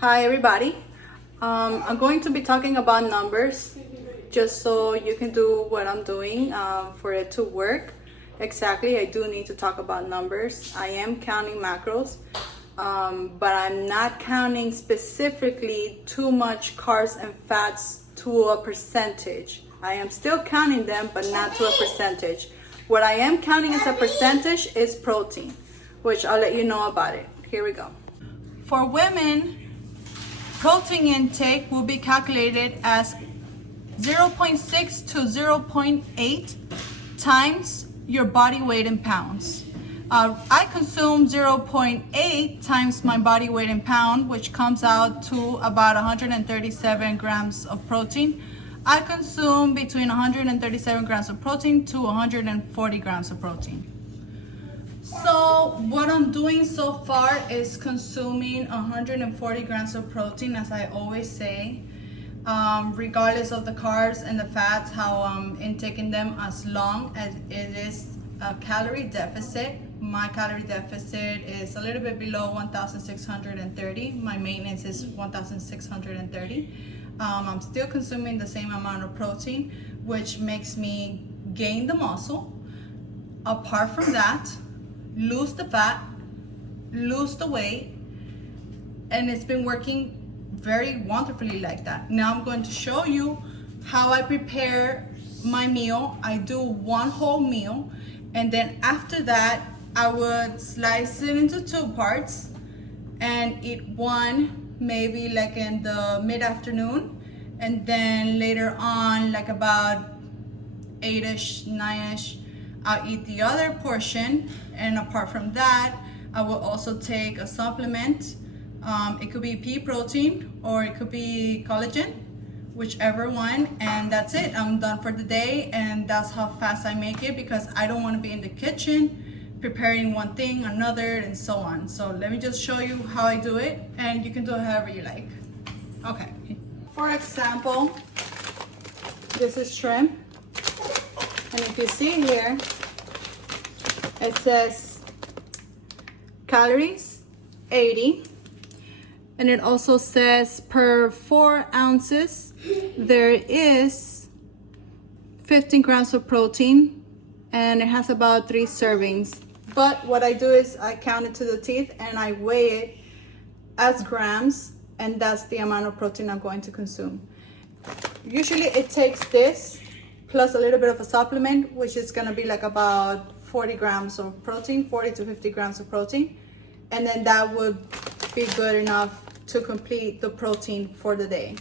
Hi everybody. I'm going to be talking about numbers just so you can do what I'm doing for it to work. Exactly, I do need to talk about numbers. I am counting macros, but I'm not counting specifically too much carbs and fats to a percentage. I am still counting them, but not to a percentage. What I am counting as a percentage is protein, which I'll let you know about it. Here we go. For women, protein intake will be calculated as 0.6 to 0.8 times your body weight in pounds. I consume 0.8 times my body weight in pound, which comes out to about 137 grams of protein. I consume between 137 grams of protein to 140 grams of protein. So what I'm doing so far is consuming 140 grams of protein, as I always say, regardless of the carbs and the fats, how I'm intaking them, as long as it is a calorie deficit. My calorie deficit is a little bit below 1,630. My maintenance is 1,630. I'm still consuming the same amount of protein, which makes me gain the muscle. Apart from that, lose the fat, lose the weight, and it's been working very wonderfully like that. Now I'm going to show you how I prepare my meal. I do one whole meal, and then after that I would slice it into two parts and eat one maybe like in the mid-afternoon, and then later on, like about 8ish, 9ish, I'll eat the other portion. And apart from that, I will also take a supplement. It could be pea protein or it could be collagen, whichever one, and that's it. I'm done for the day, and that's how fast I make it, because I don't want to be in the kitchen preparing one thing, another, and so on. So let me just show you how I do it, and you can do it however you like. Okay, for example, this is shrimp, and if you see here, it says calories 80, and it also says per 4 ounces there is 15 grams of protein, and it has about 3 servings. But what I do is I count it to the teeth and I weigh it as grams, and that's the amount of protein I'm going to consume. Usually it takes this plus a little bit of a supplement, which is going to be like about 40 grams of protein, 40 to 50 grams of protein, and then that would be good enough to complete the protein for the day.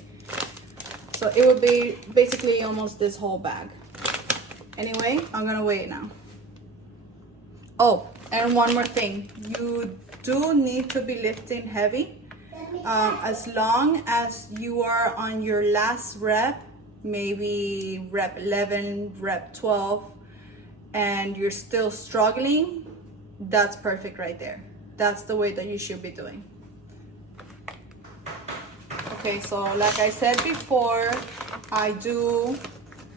So it would be basically almost this whole bag. Anyway, I'm gonna weigh it now. Oh, and one more thing, you do need to be lifting heavy. As long as you are on your last rep, maybe rep 11, rep 12, and you're still struggling, that's perfect right there. That's the way that you should be doing. Okay, so like I said before, I do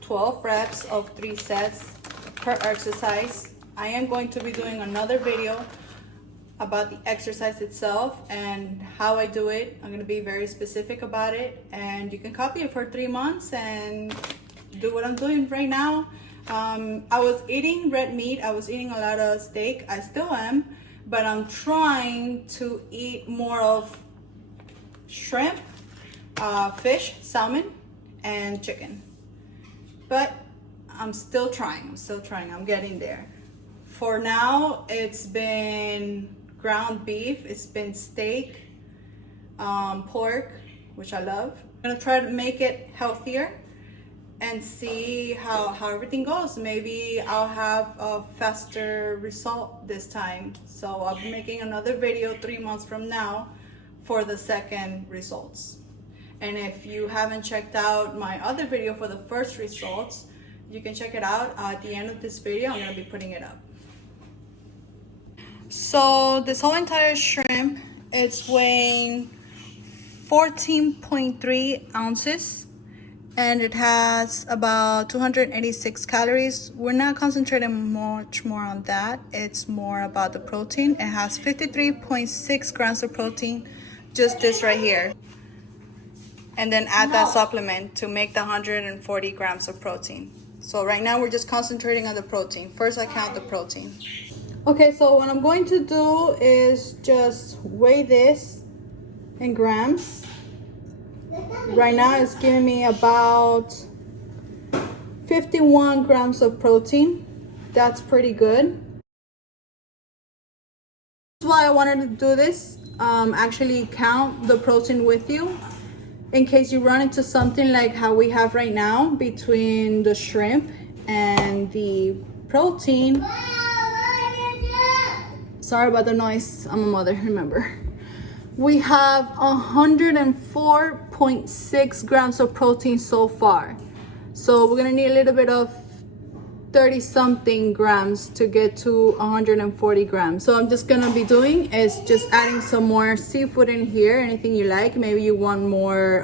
12 reps of 3 sets per exercise. I am going to be doing another video about the exercise itself and how I do it. I'm going to be very specific about it, and you can copy it for 3 months and do what I'm doing right now. I was eating red meat. I was eating a lot of steak. I still am, but I'm trying to eat more of shrimp, fish, salmon, and chicken. But I'm still trying. I'm getting there. For now, it's been ground beef, it's been steak, pork, which I love. I'm gonna try to make it healthier and see how everything goes. Maybe I'll have a faster result this time. So I'll be making another video 3 months from now for the second results. And if you haven't checked out my other video for the first results, you can check it out at the end of this video. I'm gonna be putting it up. So this whole entire shrimp, it's weighing 14.3 ounces, and it has about 286 calories. We're not concentrating much more on that. It's more about the protein. It has 53.6 grams of protein, just this right here, and then add that supplement to make the 140 grams of protein. So right now we're just concentrating on the protein. First I count the protein. Okay, so what I'm going to do is just weigh this in grams. Right now it's giving me about 51 grams of protein. That's pretty good. That's why I wanted to do this. Actually count the protein with you in case you run into something like how we have right now between the shrimp and the protein. Sorry about the noise. I'm a mother, remember. We have 104.6 grams of protein so far. So we're gonna need a little bit of 30 something grams to get to 140 grams. So I'm just gonna be doing is just adding some more seafood in here, anything you like. Maybe you want more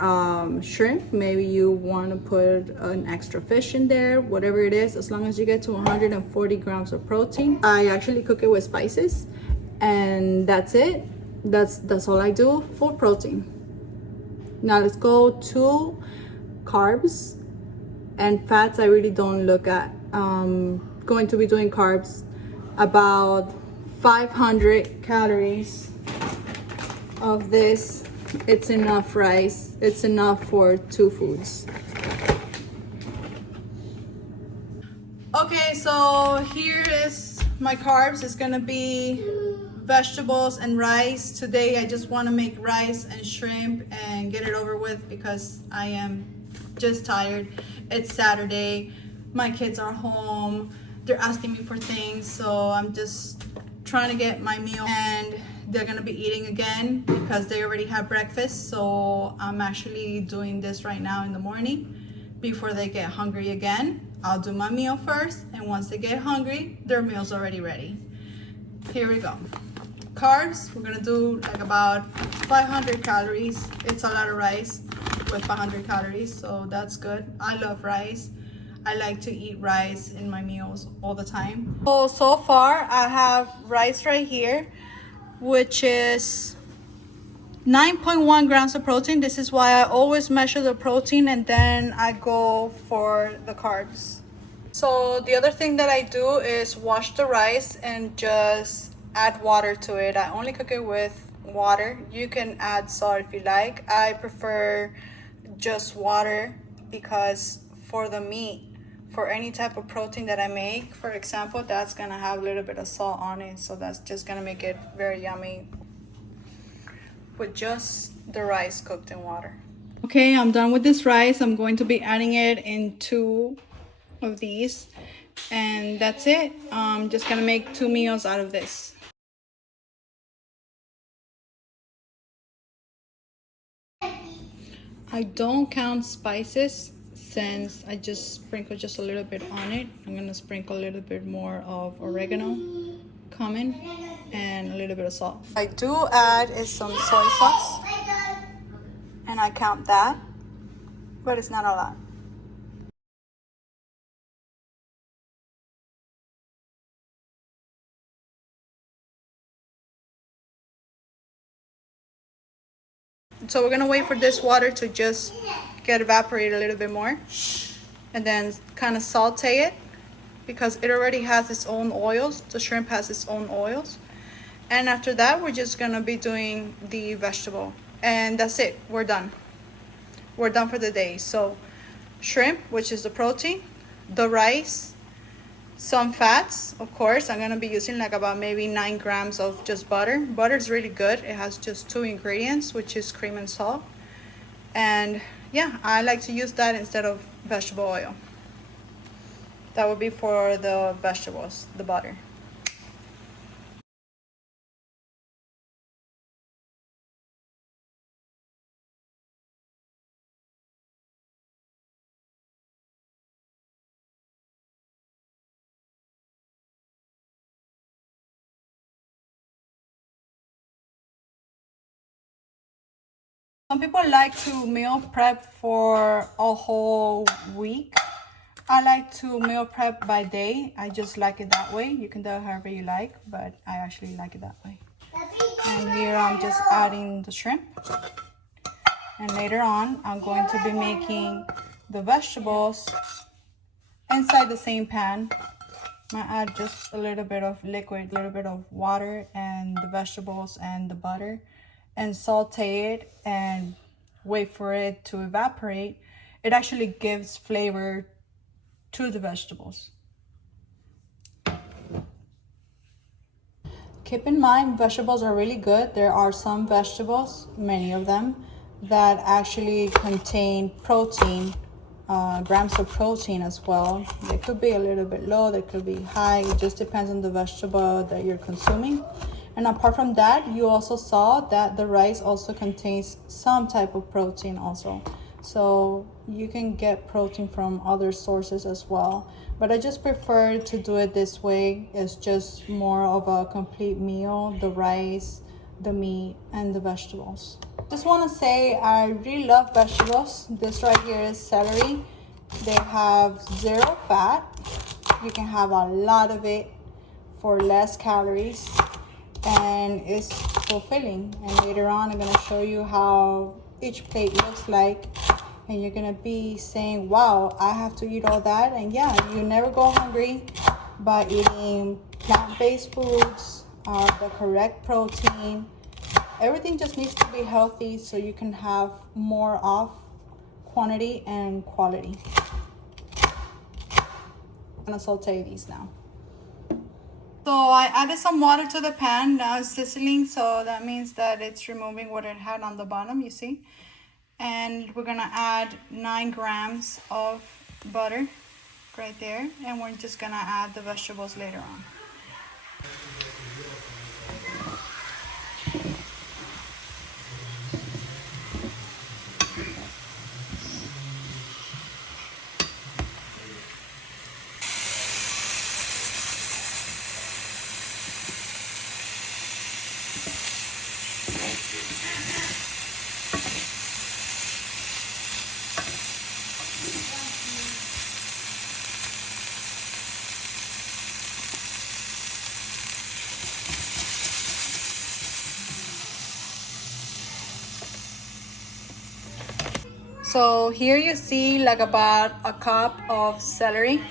shrimp, maybe you want to put an extra fish in there, whatever it is, as long as you get to 140 grams of protein. I actually cook it with spices, and that's it. That's all I do for protein. Now let's go to carbs and fats. I really don't look at. Going to be doing carbs, about 500 calories of this. It's enough rice. It's enough for 2 foods. Okay, so here is my carbs. It's gonna be vegetables and rice. Today I just want to make rice and shrimp and get it over with because I am just tired. It's Saturday. My kids are home. They're asking me for things, so I'm just trying to get my meal, and they're gonna be eating again because they already had breakfast. So I'm actually doing this right now in the morning before they get hungry again. I'll do my meal first, and once they get hungry, their meal's already ready. Here we go. Carbs, we're gonna do like about 500 calories. It's a lot of rice with 500 calories, so that's good. I love rice. I like to eat rice in my meals all the time. So far I have rice right here, which is 9.1 grams of protein. This is why I always measure the protein and then I go for the carbs. So the other thing that I do is wash the rice and just add water to it. I only cook it with water. You can add salt if you like. I prefer just water because for the meat, for any type of protein that I make, for example, that's gonna have a little bit of salt on it, so that's just gonna make it very yummy with just the rice cooked in water. Okay, I'm done with this rice. I'm going to be adding it in 2 of these, and that's it. I'm just gonna make 2 meals out of this. I don't count spices since I just sprinkle just a little bit on it. I'm gonna sprinkle a little bit more of oregano, cumin, and a little bit of salt. I do add is some soy sauce, and I count that, but it's not a lot. So we're gonna wait for this water to just get evaporated a little bit more, and then kind of saute it because it already has its own oils. The shrimp has its own oils. And after that, we're just gonna be doing the vegetable, and that's it. We're done. We're done for the day. So shrimp, which is the protein, the rice, some fats, of course. I'm gonna be using like about maybe 9 grams of just butter. Butter is really good. It has just 2 ingredients, which is cream and salt. And yeah, I like to use that instead of vegetable oil. That would be for the vegetables, the butter. Some people like to meal prep for a whole week. I like to meal prep by day. I just like it that way. You can do it however you like, but I actually like it that way. And here I'm just adding the shrimp. And later on, I'm going to be making the vegetables inside the same pan. I'm gonna add just a little bit of liquid, a little bit of water and the vegetables and the butter, and saute it and wait for it to evaporate. It actually gives flavor to the vegetables. Keep in mind, vegetables are really good. There are some vegetables, many of them, that actually contain protein, grams of protein as well. They could be a little bit low, they could be high. It just depends on the vegetable that you're consuming. And apart from that, you also saw that the rice also contains some type of protein also. So you can get protein from other sources as well. But I just prefer to do it this way. It's just more of a complete meal, the rice, the meat, and the vegetables. Just want to say I really love vegetables. This right here is celery. They have 0 fat. You can have a lot of it for less calories, and it's fulfilling. And later on, I'm going to show you how each plate looks like, and you're going to be saying, wow, I have to eat all that. And yeah, you never go hungry by eating plant-based foods, the correct protein. Everything just needs to be healthy so you can have more of quantity and quality. I'm gonna saute these now. So I added some water to the pan. Now it's sizzling, so that means that it's removing what it had on the bottom, you see. And we're gonna add 9 grams of butter right there, and we're just gonna add the vegetables later on. So here you see like about a cup of celery,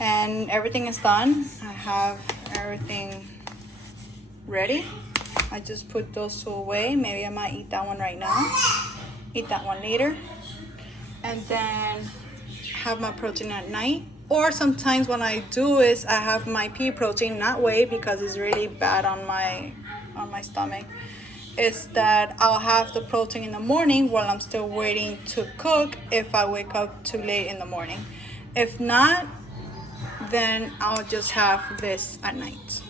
and everything is done. I have everything ready. I just put those 2 away. Maybe I might eat that one right now, eat that one later, and then have my protein at night. Or sometimes what I do is I have my pea protein, not whey, because it's really bad on my stomach. Is that I'll have the protein in the morning while I'm still waiting to cook if I wake up too late in the morning. If not, then I'll just have this at night.